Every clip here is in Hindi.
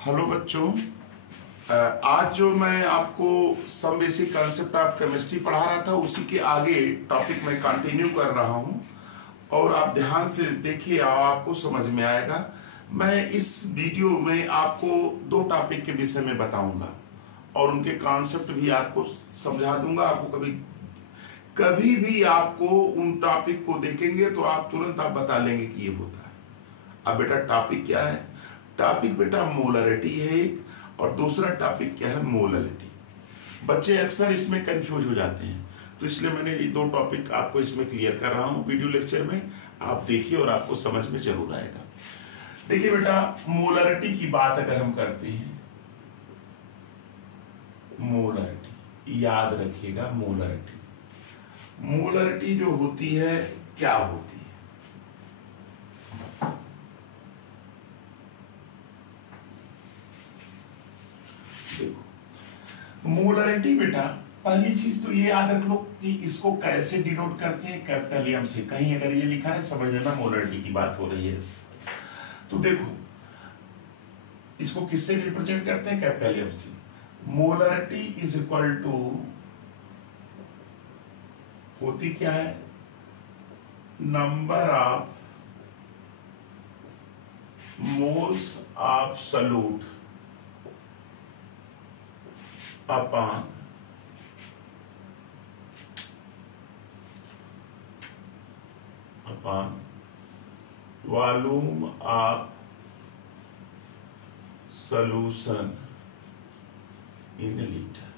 हेलो बच्चों। आज जो मैं आपको some basic concept of chemistry पढ़ा रहा था उसी के आगे टॉपिक में कंटिन्यू कर रहा हूं और आप ध्यान से देखिए, आपको समझ में आएगा। मैं इस वीडियो में आपको दो टॉपिक के विषय में बताऊंगा और उनके कॉन्सेप्ट भी आपको समझा दूंगा। आपको कभी भी आपको उन टॉपिक को देखेंगे तो आप तुरंत बता लेंगे कि ये होता है। अब बेटा टॉपिक क्या है? टॉपिक बेटा मोलरिटी है एक, और दूसरा टॉपिक क्या है? मोलरिटी। बच्चे अक्सर इसमें कंफ्यूज हो जाते हैं, तो इसलिए मैंने ये दो टॉपिक आपको इसमें क्लियर कर रहा हूं वीडियो लेक्चर में। आप देखिए और आपको समझ में जरूर आएगा। देखिए बेटा, मोलरिटी की बात अगर हम करते हैं, मोलरिटी याद रखिएगा। मोलरिटी जो होती है क्या होती है? मोलरिटी बेटा, पहली चीज तो ये याद रख लो कि इसको कैसे डिनोट करते हैं, कैपिटल एम से। कहीं अगर ये लिखा है समझ लेना मोलरिटी की बात हो रही है। तो देखो इसको किससे रिप्रेजेंट करते हैं? कैपिटल एम से। मोलरिटी इज इक्वल टू होती क्या है? Number of moles of solute upon volume of solution in a liter।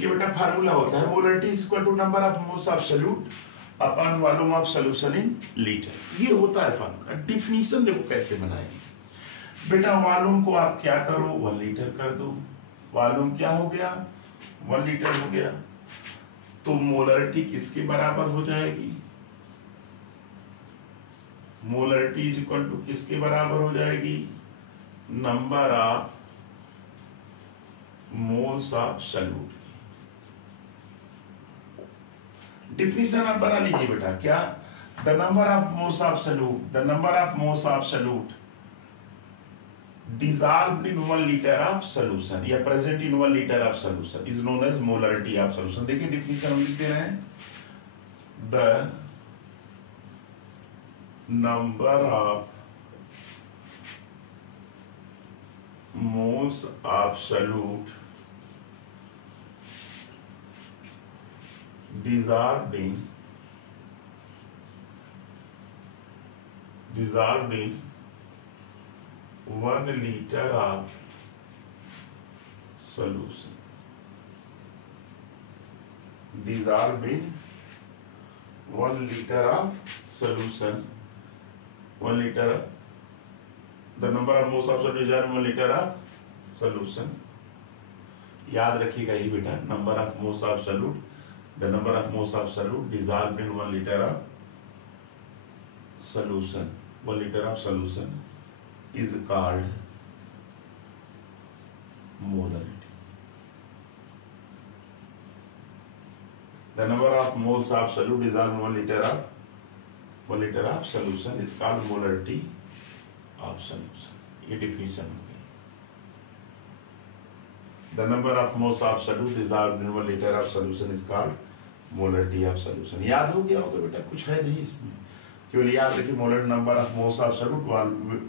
ये बेटा फार्मूला होता है। Molarity is equal to number of moles of solute upon volume of solution in litre. ये होता है फार्मूला। डिफिनीशन देखो कैसे बनाएंगे बेटा। वॉल्यूम को आप क्या करो, 1 लीटर कर दो। वॉल्यूम क्या हो गया? 1 लीटर हो गया। तो मोलरिटी किसके बराबर हो जाएगी? मोलरिटी इज इक्वल टू किसके बराबर हो जाएगी? Number of moles of solute. Definition आप बना लीजिए बेटा। क्या? The number of moles of solute, the number of moles of solute dissolved in 1 liter of solution या present in 1 liter of solution is known as molarity of solution। देखिए डिफिनीशन हम लिखते हैं, the number of moles of solute dissolved in 1 liter of solution, dissolved in 1 liter of solution, 1 liter of the number of moles of solute dissolved in 1 liter of solution। याद रखिएगा ये बेटा, number of moles of solute, the number of moles of solute dissolved in 1 liter of solution, 1 liter of solution is called molarity। The number of moles of solute dissolved in 1 liter of solution is called molarity of solution। ये definition हो गई। The number of moles of solute dissolved in 1 liter of solution is called molarity of solution। याद हो गया होगा बेटा, कुछ है नहीं इसमें, केवल याद रखिए molar number of moles of solute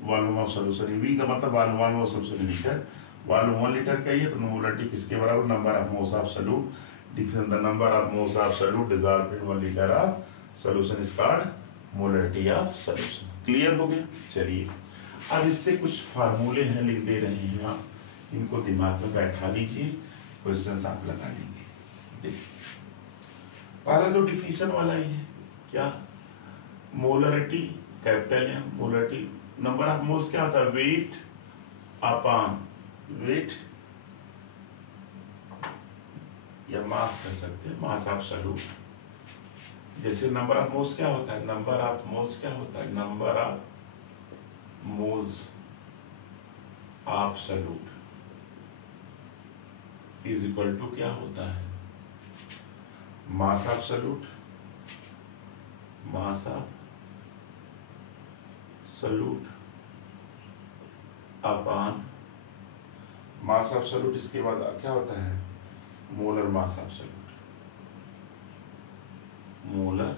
volume of solution. V का मतलब volume of solution litre. Volume 1 litre का है तो मोलरिटी किसके बराबर? Number of moles of solute difference the number of moles of solute dissolved in 1 litre of solution is called molarity of solution. Clear हो गया? चलिए अब इससे कुछ फार्मूले हैं, लिख दे रहे हैं आप, इनको दिमाग में बैठा लीजिए, क्वेश्चन आप लगा लेंगे। देखिए पहला तो डिफिनीशन वाला ही है। क्या? Molarity capital M, molarity number of moles क्या होता है? वेट अपॉन वेट या मास कर सकते हैं, मास ऑफ सॉल्यूट। जैसे नंबर ऑफ मोल्स क्या होता है? नंबर ऑफ मोल्स क्या होता है? Number of moles of solute is equal to क्या होता है? Mass of solute, mass of solute upon mass absolute, इसके बाद क्या होता है molar mass absolute, molar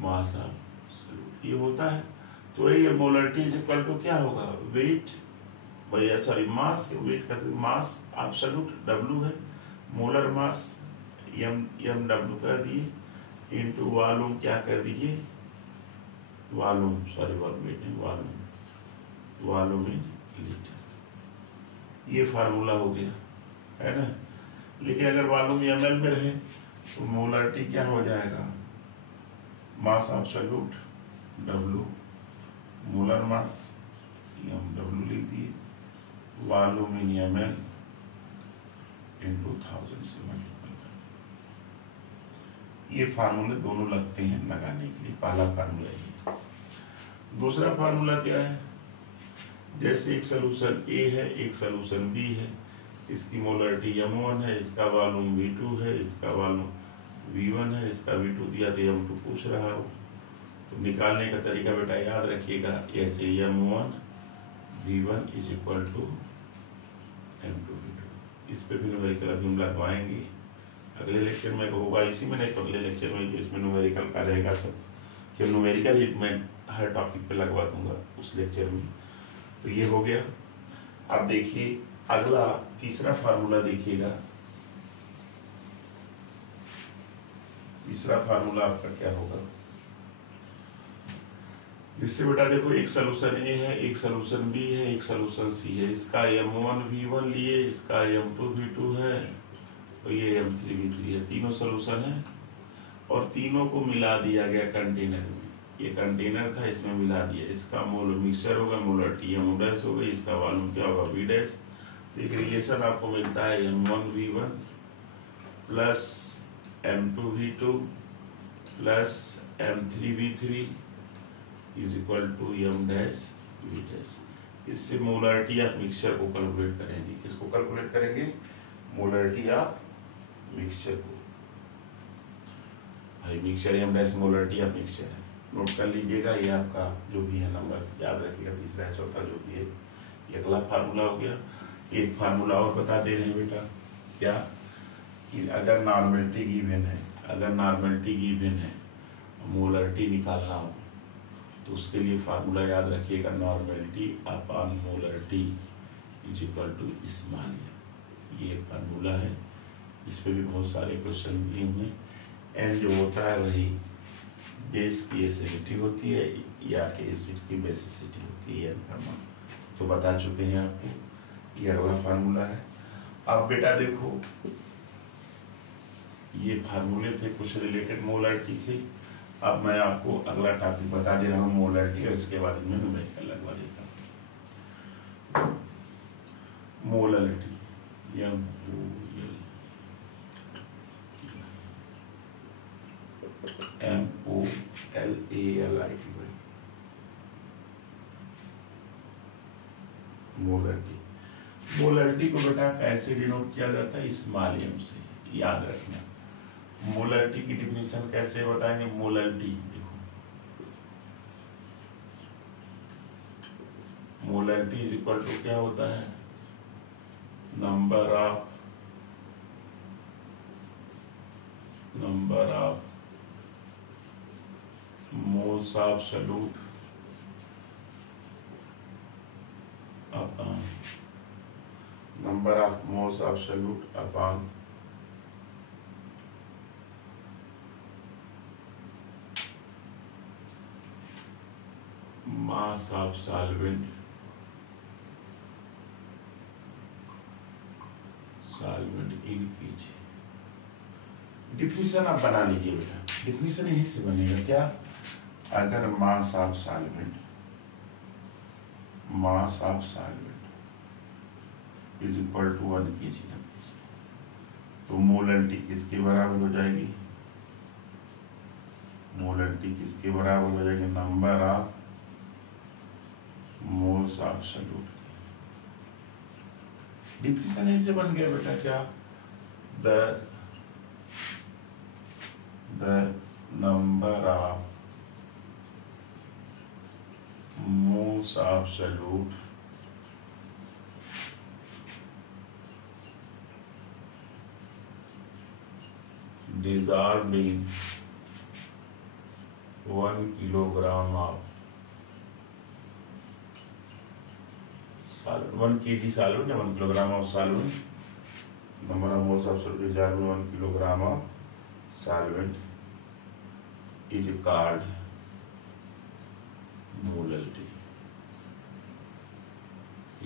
mass absolute ये होता है। तो ये मोलरिटी इज इक्वल टू क्या होगा, वेट भैया सॉरी मास, वेट का मास एब्सोल्यूट W है, मोलर मास MW कर दिए इनटू वॉल्यूम क्या कर दीजिए, वॉल्यूम सॉरी वॉल्यूम इन लीटर। ये फार्मूला हो गया है ना। लेकिन अगर वॉल्यूम ml में रहे तो मोलरिटी क्या हो जाएगा, mass absolute W, molar mass MW लिख दिए, वॉल्यूम इन ml इनटू 1000 से मल्टीपल। ये फार्मूले दोनों लगते हैं लगाने के लिए, पहला फार्मूला ये। दूसरा फार्मूला क्या है, जैसे एक सोल्यूशन A है एक सोल्यूशन B है, इसकी मोलरिटी M1 है, इसका वॉल्यूम V2 है, इसका वॉल्यूम V1 है, इसका V2 दिया तो M2 पूछ रहा हो। तो निकालने का तरीका बेटा याद रखिएगा, ऐसे M1 V1 is equal to M2 V2। इस पे भी न्यूमेरिकल अभी हम लगवाएंगे, अगले लेक्चर में होगा इसी में, नहीं तो अगले लेक्चर में इसमें न्यूमेरिकल का रहेगा सब, कि न्यूमेरिकल ही मैं हर टॉपिक पे लगवा दूंगा उस लेक्चर में। तो ये हो गया। अब देखिए अगला तीसरा फार्मूला देखिएगा, तीसरा फार्मूला आपका क्या होगा, जिससे बेटा देखो एक सोल्यूशन A है एक सोल्यूशन B है एक सोल्यूशन C है, इसका M1 V1 लिए, इसका M2 V2 है, तो ये M3 V3 है, तीनों सोल्यूशन है और तीनों को मिला दिया गया कंटेनर में। ये कंटेनर था इसमें मिला दिया, इसका मोल मिक्सचर होगा, मोलरिटी M डैश हो गई, इसका वॉल्यूम क्या होगा V डैश। तो एक रिलेशन आपको मिलता है M1 V1 plus M2 V2 plus M3 V3 is equal to M dash V dash. इससे मोलरिटी आप मिक्सचर को कैलकुलेट करेंगे, किसको कैलकुलेट करेंगे, मोलरिटी आप मिक्सचर को। भाई मिक्सचर M डैश मोलरिटी आप मिक्सचर है, नोट कर लीजिएगा, ये आपका जो भी है नंबर याद रखिएगा, तीसरा है चौथा जो भी है। ये अगला फार्मूला हो गया। एक फार्मूला और बता दे रहे हैं बेटा, क्या कि अगर नॉर्मलिटी गिवन है, अगर नॉर्मलिटी गिवन है मोलरिटी निकालना हो तो उसके लिए फार्मूला याद रखिएगा, normality upon molarity is equal to small m। ये फार्मूला है, इस पे भी बहुत सारे क्वेश्चन दिए हुए हैं। n जो होता है वही बेस की एसिडिटी होती है या एसिड की बेसिसिटी होती है, n का मान तो बता चुके हैं आपको। ये अगला फार्मूला है। अब बेटा देखो ये फार्मूले थे कुछ रिलेटेड मोलरिटी से। अब मैं आपको अगला टॉपिक बता दे रहा हूँ मोलरिटी, और इसके बाद में न्यूमेरिकल लगवा देता हूँ। Molarity MOLALITY molarity. मोलरिटी को बेटा कैसे डिनोट किया जाता है, स्मॉल m से, याद रखना। मोलरिटी की डिफिनीशन कैसे बताएंगे, मोलरिटी देखो, मोलरिटी इज इक्वल टू क्या होता है, number of moles of solute upon number of moles of solute upon mass of solvent इन पीछे। डिफिनीशन आप बना लीजिए बेटा, डिफिनीशन यहीं से बनेगा क्या, अगर mass of solvent is equal to 1 kg, तो मोलरिटी किसके बराबर हो जाएगी, मोलरिटी किसके बराबर हो जाएगी, number of moles of solute. Definition ऐसे बन गया बेटा क्या, the number of moles of solute dissolved in 1 kilogram of 1 kg solvent या 1 kilogram of solvent. Number of moles of solute dissolved in 1 kilogram of solvent is called molality.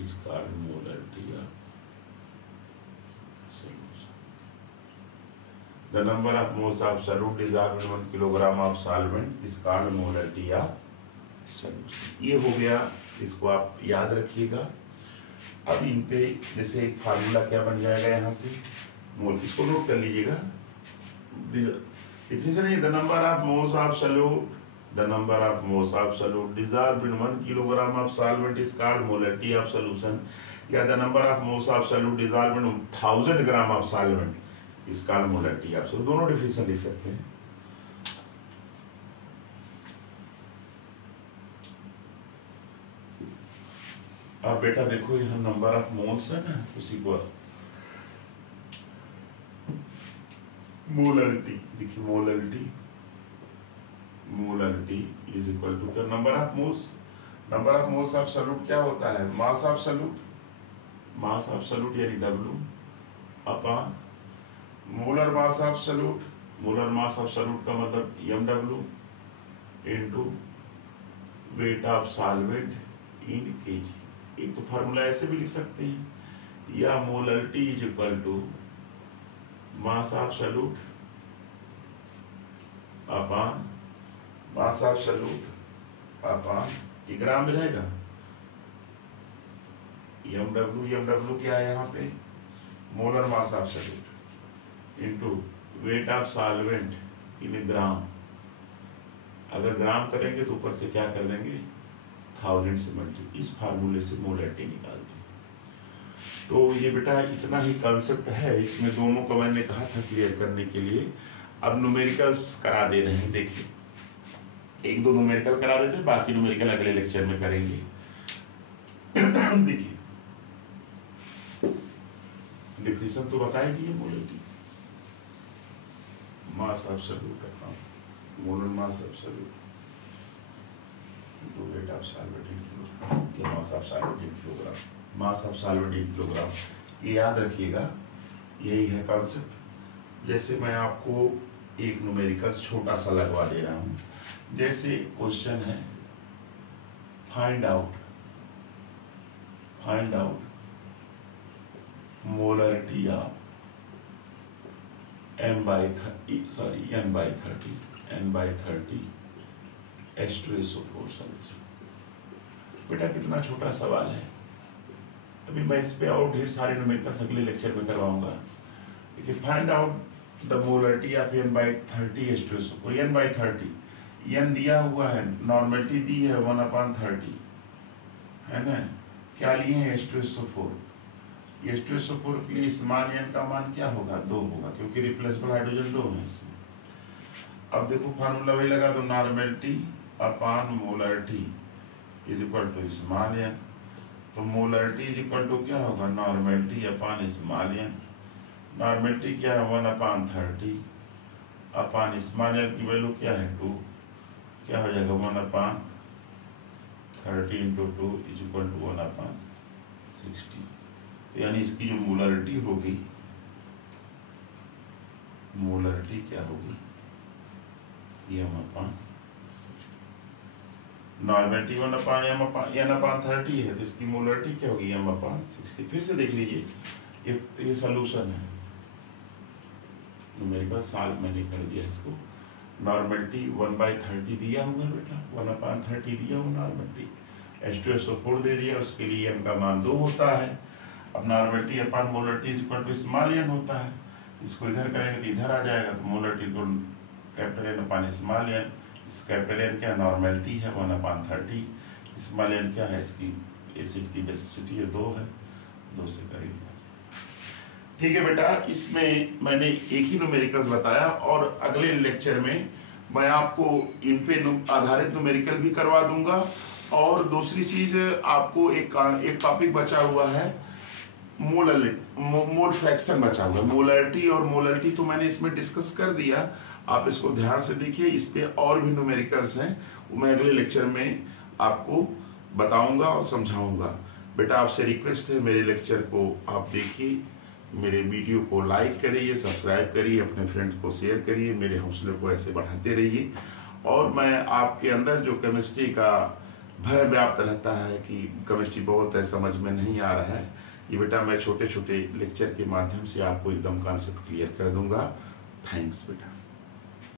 Is called molality of solution. The number of moles of solute dissolved in 1 kilogram of solvent is called molality of solution. ये हो गया, इसको आप याद रखिएगा। अब इन पे जैसे एक फार्मूला क्या बन जाएगा यहाँ से, मोल, इसको नोट कर लीजिएगा। डिफिनेशन है the number of moles of solute, the number of moles of solute dissolved in 1 kilogram of solvent is called molarity of solution, या the number of moles of solute dissolved in 1000 gram of solvent is called molarity of solute. दोनों डिफिनेशन लिख सकते हैं। अब बेटा देखो यहाँ नंबर ऑफ मोल्स है ना, उसी को मोलैरिटी देखिए, मोलैरिटी इज इक्वल टू क्या, number of moles. Number of moles of solute क्या होता है, mass of solute, mass of solute यानी W upon molar mass of solute, molar mass of solute का मतलब MW into weight of solvent in kg। एक तो फार्मूला ऐसे भी लिख सकते हैं, या molarity is equal to mass of solute upon mass of solute upon, ये ग्राम में रहेगा, MW क्या है यहाँ पे, molar mass of solute into weight of solvent in gram. अगर ग्राम करेंगे तो ऊपर से क्या कर देंगे, 1000 से मल्टी, इस फार्मूले से मोलैरिटी निकालते हैं। तो ये बेटा इतना ही कंसेप्ट है, इसमें दोनों को मैंने कहा था क्लियर करने के लिए। अब न्यूमेरिकल्स करा दे रहे हैं, देखिए एक दो न्यूमेरिकल करा देते हैं, बाकी न्यूमेरिकल अगले लेक्चर में करेंगे। देखिए डिफिनेशन तो बता ही दिए, मोलैरिटी मास ऑफ सॉल्यूट का molar mass of solute into weight of solvent in kilogram, या mass of solvent in kilogram, mass of solvent in kilogram। ये याद रखिएगा, यही है कॉन्सेप्ट। जैसे मैं आपको एक न्यूमेरिकल छोटा सा लगवा दे रहा हूँ, जैसे क्वेश्चन है find out molarity of N/30 H2SO4 solution. बेटा कितना छोटा सवाल है, अभी मैं इस पे और ढेर सारे न्यूमेरिकल्स अगले लेक्चर में करवाऊंगा। देखिए find out the molarity of N/30 H2SO4। N/30 N दिया हुआ है, नॉर्मेलिटी दी है 1/30 है ना, क्या लिए हैं H2SO4। H2SO4 के लिए इस मान N का मान क्या होगा, 2 होगा, क्योंकि रिप्लेसेबल हाइड्रोजन 2 है इसमें। अब देखो फार्मूला वही लगा दो, normality upon molarity is equal to small n। तो मोलैरिटी इज इक्वल टू क्या होगा, normality upon small n। Normality क्या है 1/30 अपॉन स्मॉल n की वैल्यू क्या है 2, क्या हो जाएगा 1/30 इंटू 2 इज इक्वल टू 1/60। यानी इसकी जो मोलैरिटी होगी, मोलैरिटी क्या होगी, नॉर्मेलिटी 1/n/30 है, तो इसकी मोलैरिटी क्या होगी M/60। फिर से देख लीजिए, ये सॉल्यूशन है, न्यूमेरिकल सॉल्व मैंने कर दिया इसको। नॉर्मेलिटी 1/30 दिया हुआ है बेटा, 1/30 दिया हुआ नॉर्मेलिटी, H2SO4 दे दिया, उसके लिए n का मान 2 होता है। अब normality upon molarity is equal to small n होता है, इसको इधर करेंगे तो इधर आ जाएगा, तो मोलैरिटी को capital N upon small n, इस कैपिटल N क्या नॉर्मेलिटी है 1/30, स्मॉल n क्या है, इसकी एसिड की बेसिसिटी है 2 है, 2 से करेंगे। ठीक है बेटा, इसमें मैंने एक ही न्यूमेरिकल बताया, और अगले लेक्चर में मैं आपको इन पे आधारित न्यूमेरिकल भी करवा दूंगा। और दूसरी चीज आपको एक टॉपिक बचा हुआ है, मोल फ्रैक्शन बचा हुआ है। मोलरिटी और मोलरिटी तो मैंने इसमें डिस्कस कर दिया, आप इसको ध्यान से देखिए। इस पे और भी न्यूमेरिकल्स हैं, मैं अगले लेक्चर में आपको बताऊंगा और समझाऊंगा। बेटा आपसे रिक्वेस्ट है, मेरे लेक्चर को आप देखिए, मेरे वीडियो को लाइक करिए, सब्सक्राइब करिए, अपने फ्रेंड को शेयर करिए, मेरे हौसले को ऐसे बढ़ाते रहिए। और मैं आपके अंदर जो केमिस्ट्री का भय व्याप्त रहता है कि केमिस्ट्री बहुत है, समझ में नहीं आ रहा है, ये बेटा मैं छोटे छोटे लेक्चर के माध्यम से आपको एकदम कॉन्सेप्ट क्लियर कर दूंगा। थैंक्स बेटा।